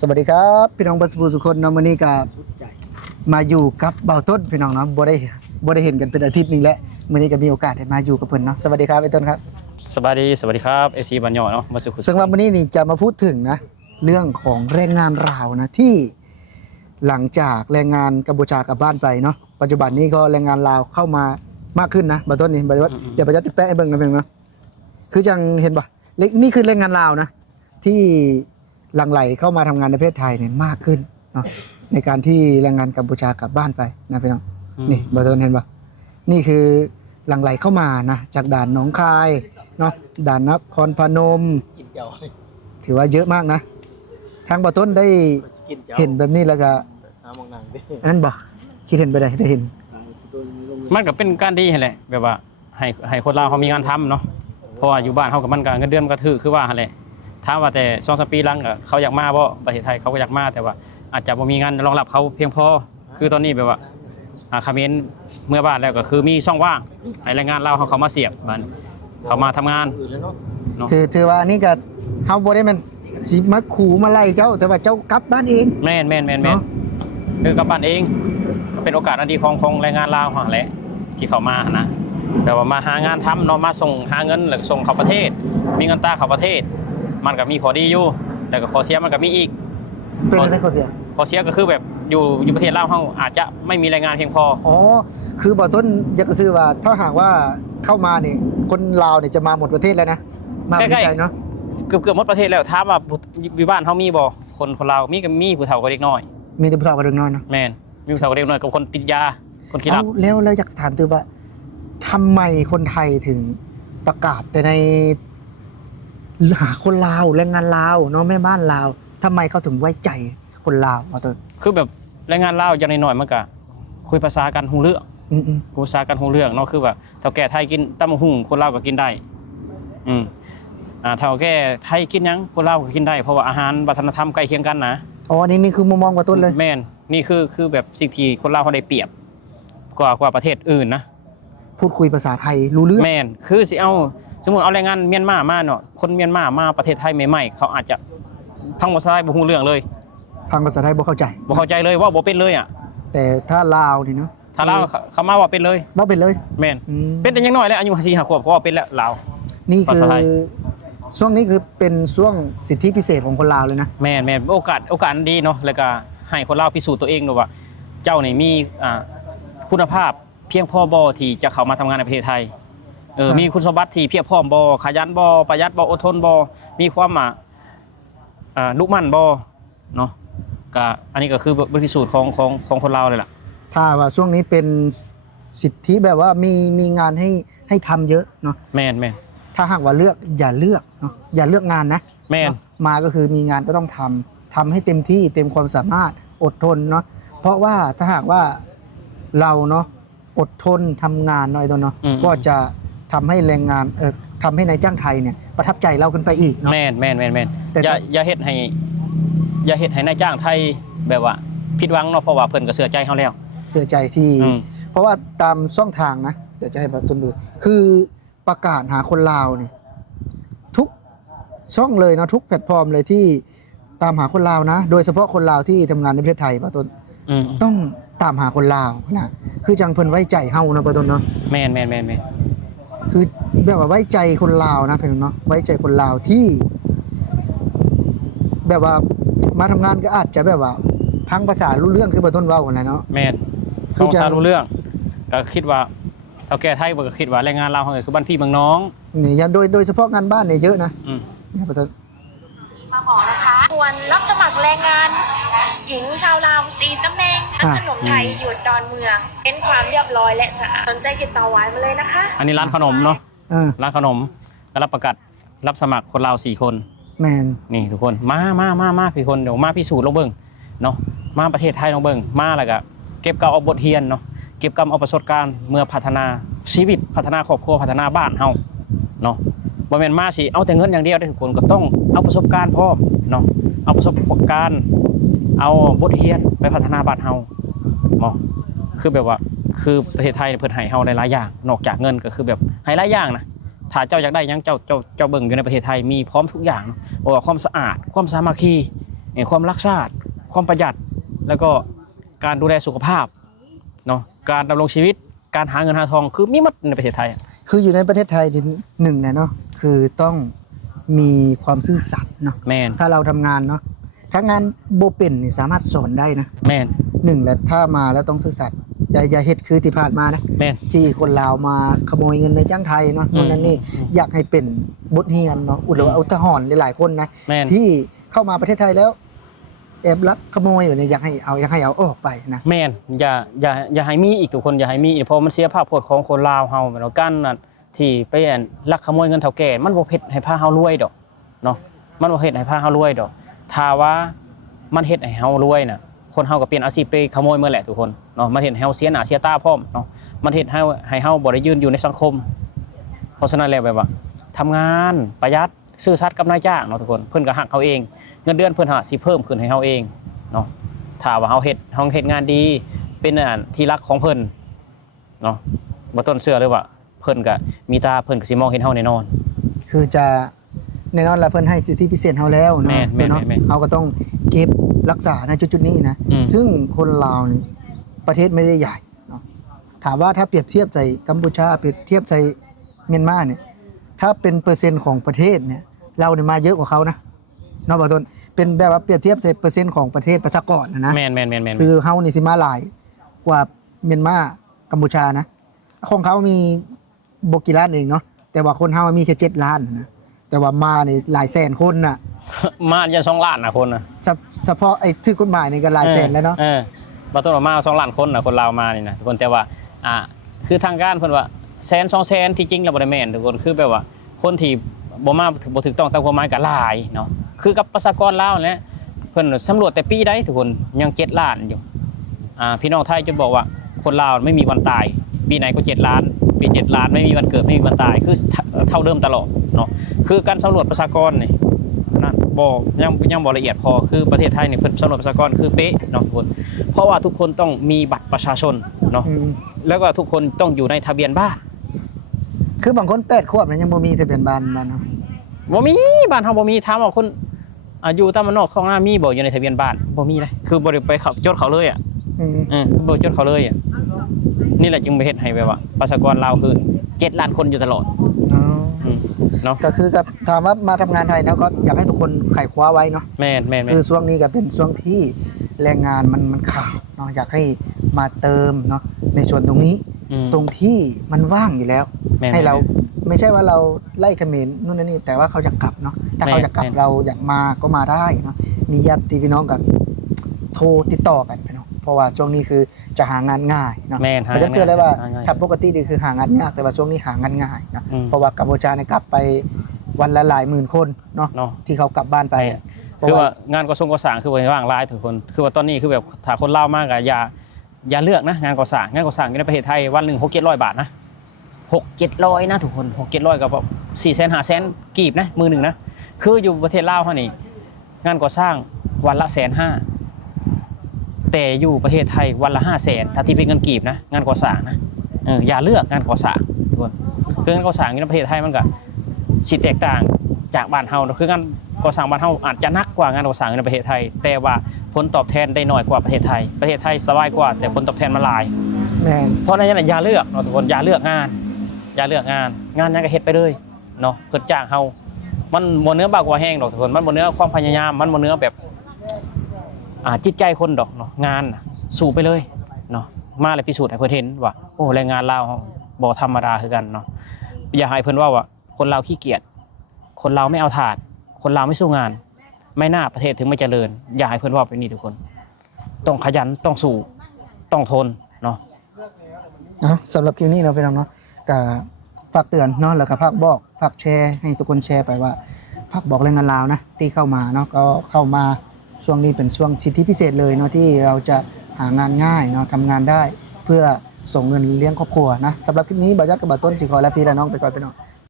สวัสดีครับ พี่น้องเบัสบูสุคนเนาะมื้อนี้ก็มาอยู่กับเบาต้นพี่น้องเนาะบ่ได้บ่ได้เห็นกันเป็นอาทิตย์หนึงแล้วมื้อนี้ก็มีโอกาสได้มาอยู่กับเพิ่นเนาะสวัสดีครับไอ้ต้นครับสวัสดีสวัสดีครับเอฟซีบันยอเนาะมาสุขุมซึ่งว่ามื้อนี้นี่จะมาพูดถึงนะเรื่องของแรงงานลาวนะที่หลังจากแรงงานกัมพูชากลับบ้านไปเนาะปัจจุบันนี้ก็แรงงานลาวเข้ามามากขึ้นนะเบาต้นนี่เดี๋ยวเดี๋ยวประจักษ์จะแปะให้เบิ่งนะเพิ่นเนาะคือจังเห็นป่ะเลนี่คือแรงงานลาวนะที่ หลั่งไหลเข้ามาทำงานในประเทศไทยเนี่ยมากขึ้นเนาะในการที่แรงงานกัมพูชากลับบ้านไปนะพี่น้องนี่เบอร์โทนเห็นปะนี่คือหลั่งไหลเข้ามานะจากด่านหนองคายเนาะด่านนครพนมกินเจ้าถือว่าเยอะมากนะ ทางบอต้นได้กินเจ้าเห็นแบบนี้แล้วก็หามองนางดิอันนั้นบ่คิดเห็นไปได้ได้เห็น มันก็เป็นการดีแหละแบบว่าให้ให้คนลาวเขามีงานทำเนาะเพราะว่าอยู่บ้านเขากับมันก็เงินเดือนมันก็ถือคือว่าหั่นแหละ ถามว่าแต่สองสามปีหลังก็เขาอยากมาบ่ประเทศไทยเขาก็อยากมาแต่ว่า อาจจะบ่มีงานรองรับเขาเพียงพอคือตอนนี้แบบว่าอ่าคาเขมนเมื่อบ้านแล้วก็คือมีช่องว่างให้แรงงานลาวเขาเขามาเสียบมันเขามาทำงานอื่นแล้วเนาะเนาะ ถือถือว่าอันนี้ก็เฮาบ่ได้แมันสิมาขู่มาไล่เจ้า แต่ว่าเจ้ากลับบ้านเอง แม่นแม่นแม่นแม่นเนาะ คือกลับบ้านเองก็เป็นโอกาสอันดีของของแรงงานลาวหั่นแหละที่เขามานะแบบว่ามาหางานทำเนาะมาส่งหาเงินแล้วก็ส่งเข้าประเทศ มีเงินตาเข้าประเทศ มันก็มีข้อดีอยู่แต่ก็ข้อเสียมันก็มีอีก เป็นอะไรเขาเสียข้อเสียก็คือแบบอยู่อยู่ประเทศลาวเฮาอาจจะไม่มีแรงงานเพียงพอ อ๋อ คือบอต้นอยากจะซื้อว่าถ้าหากว่าเข้ามาเนี่ยคนลาวเนี่ยจะมาหมดประเทศแล้วนะ มาประเทศไทยเนาะ เกือบเกือบหมดประเทศแล้วถามว่าอยู่บ้านเฮามีบ่คนคนลาวมีก็มีผู้เฒ่ากับเด็กน้อย มีแต่ผู้เฒ่ากับเด็กน้อยเนาะแม่นมีผู้เฒ่ากับเด็กน้อยกับคนติดยา คนขี้เหเอาล้าแล้วแล้วอยากถามตือว่าทำไมคนไทยถึงประกาศแต่ใน หาคนลาวแรงงานลาวเนาะแม่บ้านลาวทำไมเขาถึงไว้ใจคนลาวบอต้นคือแบบแรงงานลาวอย่างน้อยๆมันก็คุยภาษากันฮู้เรื่องอืมอืมกูซากันหูเรื่องเนาะคือแบบเท่าแก่ไทยกินตำบักหุ่งคนลาวก็กินได้ อืมอ่าเท่าแก่ไทยกินหยังคนลาวก็กินได้เพราะว่าอาหารวัฒนธรรมใกล้เคียงกันนะอ๋ออันนี้นี่คือมุมมองบอต้นเลย แม่นนี่คือคือแบบสิ่งที่คนลาวเขาได้เปรียบ กว่ากว่าประเทศอื่นนะ พูดคุยภาษาไทยรู้เรื่อง แม่นคือสิเอา สมมุติเอาแรงงานเมียนมามาเนาะคนเมียนมามาประเทศไทยใหม่ๆเขาอาจจะพังภาษาไทยบ่ฮู้เรื่องเลยฟังภาษาไทยบ่เข้าใจบ่เข้าใจเลยว่าบ่เป็นเลยอะแต่ถ้าลาวนี่เนาะถ้าลาวเขามาว่าเป็นเลยบ่เป็นเลยแม่นอืมเป็นแต่ยังน้อยแล้วอายุ4 5ขวบก็ว่าเป็นแล้วลาวนี่คือภาษาไทยช่วงนี้คือเป็นช่วงสิทธิพิเศษของคนลาวเลยนะแม่นแม่นโอกาสโอกาสดีเนาะแล้วก็ให้คนเราวพิสูจน์ตัวเองด้วยว่า เจ้านี่มีอ่าคุณภาพเพียงพอบ่ที่จะเข้ามาทำงานในประเทศไทย เออครับมีคุณสมบัติที่เพียบพร้อมบ่ขยันบ่ประหยัดบ่อดทนบ่มีความอ่าอ่าลุกมั่นบ่เนาะก็อันนี้ก็คือบทพิสูจน์ของของของคนเราวเลยล่ะ ถ้าว่าช่วงนี้เป็นสิทธิแบบว่ามีมีงานให้ให้ทำเยอะเนาะแม่นแม่น ถ้าหากว่าเลือกอย่าเลือกเนาะอย่าเลือกงานนะแม่น เนาะมาก็คือมีงานก็ต้องทำทำให้เต็มที่เต็มความสามารถอดทนเนาะเพราะว่าถ้าหากว่าเราเนาะอดทนทำงานหน่อยตัวเนาะอืม ก็จะ ทำให้แรงงานเออทำให้นายจ้างไทยเนี่ยประทับใจเราขึ้นไปอีกเนาะ แม่นแม่นแม่นแม่นแต่อย่าถ้าอย่าเฮ็ดให้อย่าเฮ็ดให้นายจ้างไทยแบบว่าผิดหวังเนาะเพราะว่าเพิ่นก็เชื่อใจเฮาแล้ว เสียใจที่ อืม เพราะว่าตามช่องทางนะเดี๋ยวจะให้ประตุนดู คือประกาศหาคนลาวเนี่ยทุกช่องเลยเนาะทุกแพลตฟอร์มเลยที่ตามหาคนลาวนะ โดยเฉพาะคนลาวที่ทำงานในประเทศไทยประตุนอืมต้องตามหาคนลาวนะคือจังเพิ่นไว้ใจเฮานะประตุนเนาะ แม่นแม่นแม่นแม่น คือแบบว่าไว้ใจคนลาวนะเพื่อนเนาะไว้ใจคนลาวที่ แบบว่ามาทำงานก็อาจจะแบบว่าพังภาษารู้เรื่องคือประตุนเว้ากันแหละเนาะแม่นคือเขาจะทราบรู้เรื่อง ก็คิดว่าเท่าแก่ไทยก็คิดว่าแรงงานลาวเขาคือบ้านพี่เมืองน้องนี่ยันโดยโดยเฉพาะงานบ้านเนี่ยเยอะนะอืมเนี่ยประตุนมาบอกนะคะ ควรรับสมัครแรงงาน หญิงชาวลาวสีตำแหน่งร้านขนมไทยอยู่ดอนเมืองเป็นความเรียบร้อยและสะอาดสนใจติดต่อไว้มาเลยนะคะ อันนี้ร้านขนมเนาะเออร้านขนมก็รับประกาศรับสมัครคนลาวสี่คน แมนนี่ทุกคนมามามามาพี่คนเดี๋ยวมาพิสูจน์ลงเบิ้งเนาะมาประเทศไทยลงเบิ้งมาแล้วก็เก็บเก่าเอาบทเรียนเนาะเก็บกรรมเอาประสบการณ์เมื่อพัฒนาชีวิตพัฒนาครอบครัวพัฒนาบ้านเฮาเนาะบ่แม่นมาสิเอาแต่เงินอย่างเดียวได้อทุกคนก็ต้องเอาประสบการณ์พร้อม เนาะเอาประสบการณ์ เอาบทเรียนไปพัฒนาบ้านเฮาเนาะคือแบบว่าคือประเทศไทยเพิ่นให้เฮาได้หลายอย่าง นอกจากเงินก็คือแบบให้หลายอย่างนะถ้าเจ้าอยากได้ยังเจ้าเจ้าเจ้าเบิ่งอยู่ในประเทศไทยมีพร้อมทุกอย่างเนาะบ่ว่าความสะอาด ความสามัคคีเอ่อความรักชาติ ความประหยัด แล้วก็การดูแลสุขภาพเนาะการดำรงชีวิตการหาเงินหาทองคือมีหมัดในประเทศไทย คืออยู่ในประเทศไทยหนึ่งเลยเนาะคือต้อง มีความซื่อสัตย์เนาะแมนถ้าเราทำงานเนาะถ้างานโบเป็นนี่สามารถสอนได้นะแมนหนึ่งและถ้ามาแล้วต้องซื่อสัตย์อย่าอย่าเฮ็ดคือที่ผ่านมานะ แมน ที่คนลาวมาขโมยเงินในจ้างไทยเนาะอืมนู่นนั่นนี่อืมอยากให้เป็นบทเรียนเนาะอุดหรือว่าอืม อุทาหรณ์หลายๆคนนะแมนที่เข้ามาประเทศไทยแล้วแอบลักขโมยแบบนี้อยากให้เอาอยากให้เอาออกไปนะ แมนอย่าอย่าอย่าให้มีอีกทุกคนอย่าให้มีอีกเพราะมันเสียภาพพจน์ของคนลาวเฮาแม่นบ่กันน่ะ ที่ไปลักขโมยเงินเฒ่าแก่มันบ่เฮ็ดให้พาเฮารวยดอกเนาะมันบ่เฮ็ดให้พาเฮารวยดอกถ้าว่ามันเฮ็ดให้เฮารวยน่ะคนเฮาก็เปลี่ยนอาชีพไปขโมยเมื่อแหละทุกคนเนาะมันเฮ็ดให้เฮาเสียหน้าเสียตาพร้อมเนาะมันเฮ็ดให้ให้เฮาบ่ได้ยืนอยู่ในสังคม เพราะฉะนั้นแล้วแบบว่าทำงานประหยัดซื่อสัตย์กับนายจ้างเนาะทุกคนเพิ่นก็หักเฮาเองเงินเดือนเพิ่นหาสิเพิ่มขึ้นให้เฮาเองเนาะถ้าว่าเฮาเฮ็ดเฮาเฮ็ดงานดีเป็นอันที่รักของเพิ่นเนาะบ่ต้นเชื่อเลยว่า เพิ่นก็มีตาเพิ่นก็สิมองเห็นเฮาแน่นอน คือจะแน่นอนละเพิ่นให้สิทธิพิเศษเฮาแล้วแม่เนาะนแม่นเนาะแม่นเฮาก็ต้องเก็บรักษาในจุดๆนี้นะอืม ซึ่งคนลาวนี่ประเทศไม่ได้ใหญ่เนาะถามว่าถ้าเปรียบเทียบใส่กัมพูชาเปรียบเทียบใส่เมียนมาเนี่ยถ้าเป็นเปอร์เซ็นต์ของประเทศเนี่ยเราเนี่ยมาเยอะกว่าเขานะเนาะบ่ต้นเป็นแบบว่าเปรียบเทียบใส่เปอร์เซ็นต์ของประเทศประชากรนะนะ แม่นแม่นแม่นแม่น คือเฮานี่สิมาหลายกว่าเมียนมากัมพูชานะ ของเขามี บกี่ล้านเองเนาะแต่ว่าคนเฮามีแค่เจ็ดล้านนะแต่ว่ามานี่หลายแสนคนน่ะ มาจะ2ล้านน่ะคนน่ะเฉเฉพาะไอ้ที่กฎหมายนี่ก็หลายแสนแล้วเนาะเออบ่ต้นว่ามา2ล้านคนน่ะคนลาวมานี่นะทุกคนแต่ว่าอ่าคือทางการเพิ่นว่าแสน2แสนที่จริงแล้วบ่ได้แม่นทุกคนคือแบบว่า คนที่บ่มาบ่ถูกต้องตามกฎหมายก็หลายเนาะคือกับประชากรลาวนั่นแหละเพิ่นสำรวจแต่ปีใดทุกคนยัง7ล้านอยู่อ่าพี่น้องไทยจะบอกว่าคนลาวไม่มีวันตายปีไหนก็เจ็ดล้าน ปีเจ็ดล้านไม่มีวันเกิดไม่มีวันตายคือเท่าเท่าเดิมตลอดเนาะคือการสำรวจประชากรนี่นั่นบอกยังยังบอกละเอียดพอคือประเทศไทยเนี่ยเพิ่นสำรวจประชากรคือเป๊ะเนาะทุกคนเพราะว่าทุกคนต้องมีบัตรประชาชนเนาะอืมแล้วก็ทุกคนต้องอยู่ในทะเบียนบ้านคือบางคนแปดขวบเนี่ยยังบ่มีทะเบียนบ้านบ้านเนาะบ่มีบ้านเฮาบ่มีถามว่าคนอายุตามมันนอกของหน้ามีบ่อยู่ในทะเบียนบ้านบ่มีเลยคือบ่ได้ไปเขาจดเขาเลยอะอืมเออเบอร์จดเขาเลยอะ นี่แหละจึงไปเฮ็ดให้แบบว่าประชากรลาวคือเจ็ดล้านคนอยู่ตลอดอ๋ออืมเนาะก็คือกับถามว่ามาทำงานไทยเนาะก็อยากให้ทุกคนไขคว้าไว้เนาะแม่นแม่นแม่คือนช่วงนี้ก็เป็นช่วงที่แรงงานมันมันขาดเนาะอยากให้มาเติมเนาะในส่วนตรงนี้ ม ตรงที่มันว่างอยู่แล้ว แม่นให้เราแม่นไม่ใช่ว่าเราไล่เขมรนู่นนั่นนี่แต่ว่าเขาอยากกลับเนาะถ้าเขาแม่นอยากกลับแม่น เราอยากมาก็มาได้เนาะมีญาติพี่น้องกันโทรติดต่อกันไป เนาะเพราะว่าช่วงนี้คือจะหางานง่ายเนาะแม่นหาผมจะเชื่อได้ว่าหง่ยถ้าปกตินี่คือหางานยากแต่ว่าช่วงนี้หางานง่ายเนาะอืมเพราะว่ากัมพูชาเนี่ยกลับไปวันละหลายหมื่นคนเนาะเนาะ ที่เขากลับบ้านไปอะเพราะคือว่าว่างานก่อสร้างก่อสร้างคือว่าว่างหลายทุกคน คือว่าตอนนี้คือแบบถ้าคนลาวมากอะอย่าอย่าเลือกนะงานก่อสร้างงานก่อสร้างอยู่ในประเทศไทยวันหนึ่งหกเจ็ดร้อยบาทนะหกเจ็ดร้อยนะทุกคนหกเจ็ดร้อยกับสี่แสนห้าแสนกีบนะมือหนึ่งนะคืออยู่ประเทศลาวเขานี่งานก่อสร้างวันละแสนห้า แต่อยู่ประเทศไทยวันละห้าแสนถ้าที่เป็นเงินกีบนะงานก่อสร้างนะเอออย่าเลือกงานก่อสร้างทุกคนคืองานก่อสร้างอยู่ในประเทศไทยมันก็สิแตกต่างจากบ้านเฮาเนอะคืองานก่อสร้างบ้านเฮาอาจจะหนักกว่างานก่อสร้างในประเทศไทย แต่ว่าผลตอบแทนได้น้อยกว่าประเทศไทย ประเทศไทยสบายกว่า แต่ผลตอบแทนมันหลาย แมนเพราะฉะนั้นอย่าเลือกเนาะทุกคนอย่าเลือกงาน อย่าเลือกงาน งานยังก็เฮ็ดไปเลยเนาะเพิ่นจ้างเฮามันบ่เนื้อบากกว่าแห้งดอกทุกคนมันบ่เนื้อความพยายามมันบ่เนื้อแบบอ่า จิตใจคนดอกเนาะงานสู้ไปเลยเนาะมาเลยพิสูจน์ให้เพิ่นเห็นว่าโอ้แรงงานลาวเฮาบ่ธรรมดาคือกันเนาะอย่าให้เพิ่อนว่าว่าคนลาวขี้เกียจคนลาวไม่เอาถาด คนลาวไม่สู้งาน ไม่น่าประเทศถึงไม่เจริญ อย่าให้เพิ่อนว่าแบบนี้ทุกคน ต้องขยันต้องสู้ต้องทนเนาะสำหรับคลิปนี้เราไปน้องเนาะก็ฝากเตือนเนาะแล้วก็ฝากบอกฝากแชร์ให้ทุกคนแชร์ไปว่าฝากบอกแรงงานลาวนะที่เข้ามาเนาะก็เข้ามา ช่วงนี้เป็นช่วงสิทธิพิเศษเลยเนาะที่เราจะหางานง่ายเนาะทำงานได้เพื่อส่งเงินเลี้ยงครอบครัวนะสำหรับคลิปนี้บายัดกับบาต้นสิคอและพี่และน้องไปก่อนไปเนาะ